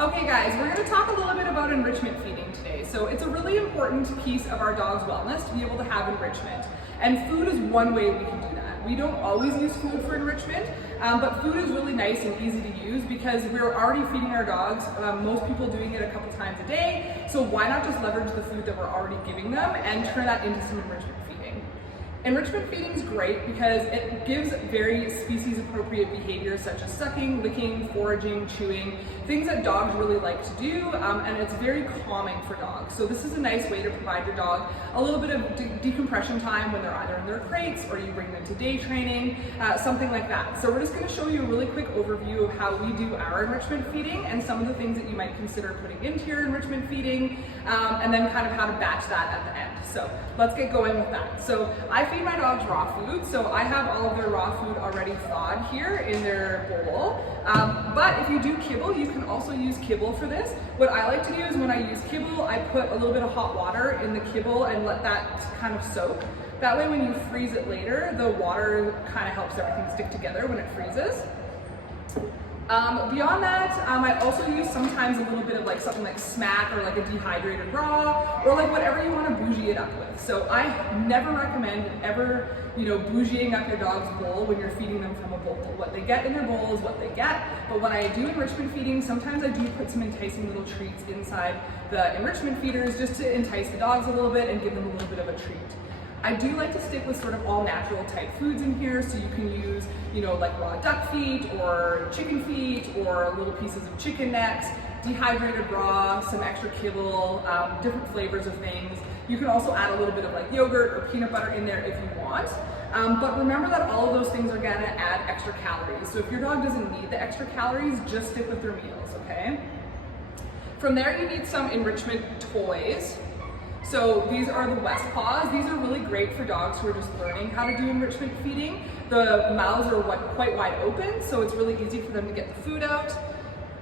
Okay guys, we're going to talk a little bit about enrichment feeding today. So it's a really important piece of our dog's wellness to be able to have enrichment. And food is one way we can do that. We don't always use food for enrichment, but food is really nice and easy to use because we're already feeding our dogs, most people doing it a couple times a day. So why not just leverage the food that we're already giving them and turn that into some enrichment feeding? Enrichment feeding is great because it gives very species-appropriate behaviors such as sucking, licking, foraging, chewing, things that dogs really like to do, and it's very calming for dogs. So this is a nice way to provide your dog a little bit of decompression time when they're either in their crates or you bring them to day training, something like that. So we're just going to show you a really quick overview of how we do our enrichment feeding and some of the things that you might consider putting into your enrichment feeding, and then kind of how to batch that at the end. So let's get going with that. So I feed my dogs raw food, so I have all of their raw food already thawed here in their bowl. But if you do kibble, you can also use kibble for this. What I like to do is when I use kibble, I put a little bit of hot water in the kibble and let that kind of soak. That way when you freeze it later, the water kind of helps everything stick together when it freezes. Beyond that, I also use sometimes a little bit of like something like smack or like a dehydrated raw or like whatever you want to bougie it up with. So I never recommend ever, bougieing up your dog's bowl when you're feeding them from a bowl. What they get in their bowl is what they get. But when I do enrichment feeding, sometimes I do put some enticing little treats inside the enrichment feeders just to entice the dogs a little bit and give them a little bit of a treat. I do like to stick with sort of all natural type foods in here, so you can use, like raw duck feet or chicken feet or little pieces of chicken necks, dehydrated raw, some extra kibble, different flavors of things. You can also add a little bit of like yogurt or peanut butter in there if you want. But remember that all of those things are gonna add extra calories. So if your dog doesn't need the extra calories, just stick with their meals, okay? From there, you need some enrichment toys. So these are the West Paws. These are really great for dogs who are just learning how to do enrichment feeding. The mouths are quite wide open, so it's really easy for them to get the food out.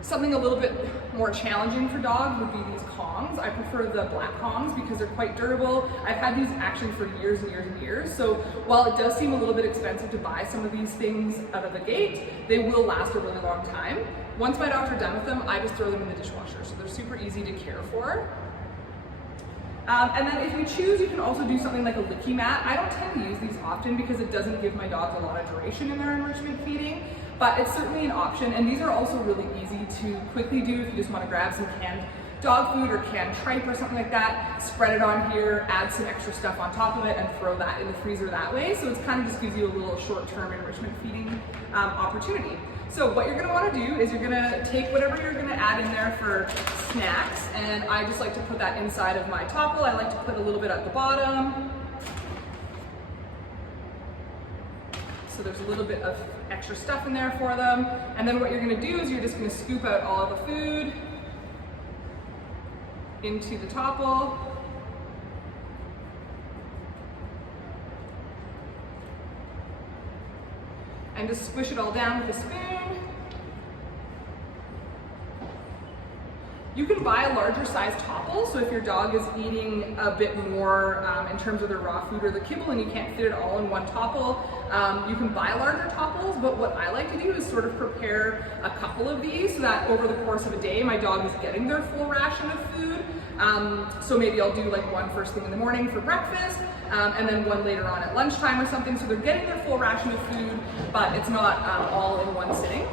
Something a little bit more challenging for dogs would be these Kongs. I prefer the black Kongs because they're quite durable. I've had these actually for years and years and years. So while it does seem a little bit expensive to buy some of these things out of the gate, they will last a really long time. Once my dogs are done with them, I just throw them in the dishwasher. So they're super easy to care for. And then if you choose, you can also do something like a licky mat. I don't tend to use these often because it doesn't give my dogs a lot of duration in their enrichment feeding, but it's certainly an option. And these are also really easy to quickly do if you just want to grab some canned dog food or canned tripe or something like that, spread it on here, add some extra stuff on top of it and throw that in the freezer that way. So it's kind of just gives you a little short-term enrichment feeding opportunity. So what you're going to want to do is you're going to take whatever you're going to add in there for snacks, and I just like to put that inside of my topple. I like to put a little bit at the bottom. So there's a little bit of extra stuff in there for them. And then what you're going to do is you're just going to scoop out all of the food into the topple. And just squish it all down with a spoon. You can buy a larger size topple, so if your dog is eating a bit more in terms of their raw food or the kibble and you can't fit it all in one topple, you can buy larger topples, but what I like to do is sort of prepare a couple of these so that over the course of a day my dog is getting their full ration of food. So maybe I'll do like one first thing in the morning for breakfast, and then one later on at lunchtime or something, so they're getting their full ration of food, but it's not all in one sitting.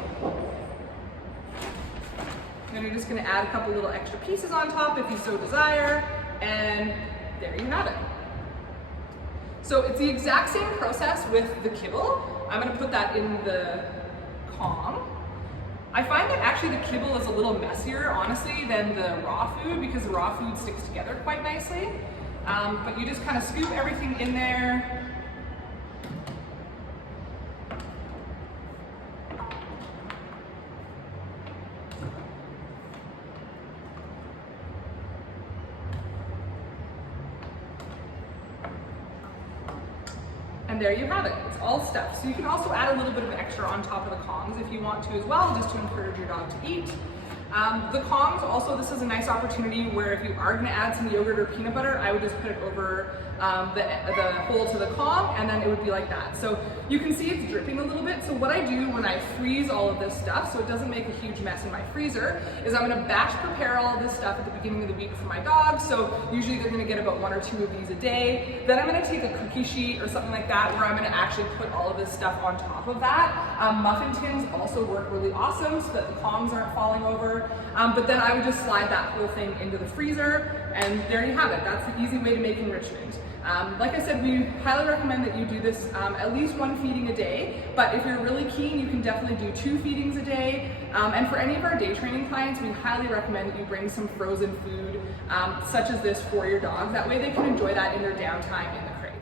And you're just going to add a couple little extra pieces on top if you so desire, and there you have it. So it's the exact same process with the kibble. I'm going to put that in the Kong. I find that actually the kibble is a little messier, honestly, than the raw food because the raw food sticks together quite nicely. But you just kind of scoop everything in there. And there you have it, it's all stuffed. So you can also add a little bit of extra on top of the Kongs if you want to as well, just to encourage your dog to eat. The Kongs also, this is a nice opportunity where if you are gonna add some yogurt or peanut butter, I would just put it over the hole to the Kong, and then it would be like that. So you can see it's dripping a little bit. So what I do when I freeze all of this stuff, so it doesn't make a huge mess in my freezer, is I'm gonna batch prepare all of this stuff at the beginning of the week for my dogs. So usually they're gonna get about 1 or 2 of these a day. Then I'm gonna take a cookie sheet or something like that where I'm gonna actually put all of this stuff on top of that. Muffin tins also work really awesome so that the Kongs aren't falling over. But then I would just slide that whole thing into the freezer, and there you have it. That's the easy way to make enrichment. Like I said, we highly recommend that you do this at least 1 feeding a day, but if you're really keen, you can definitely do 2 feedings a day. And for any of our day training clients, we highly recommend that you bring some frozen food, such as this, for your dogs. That way they can enjoy that in their downtime in the crate.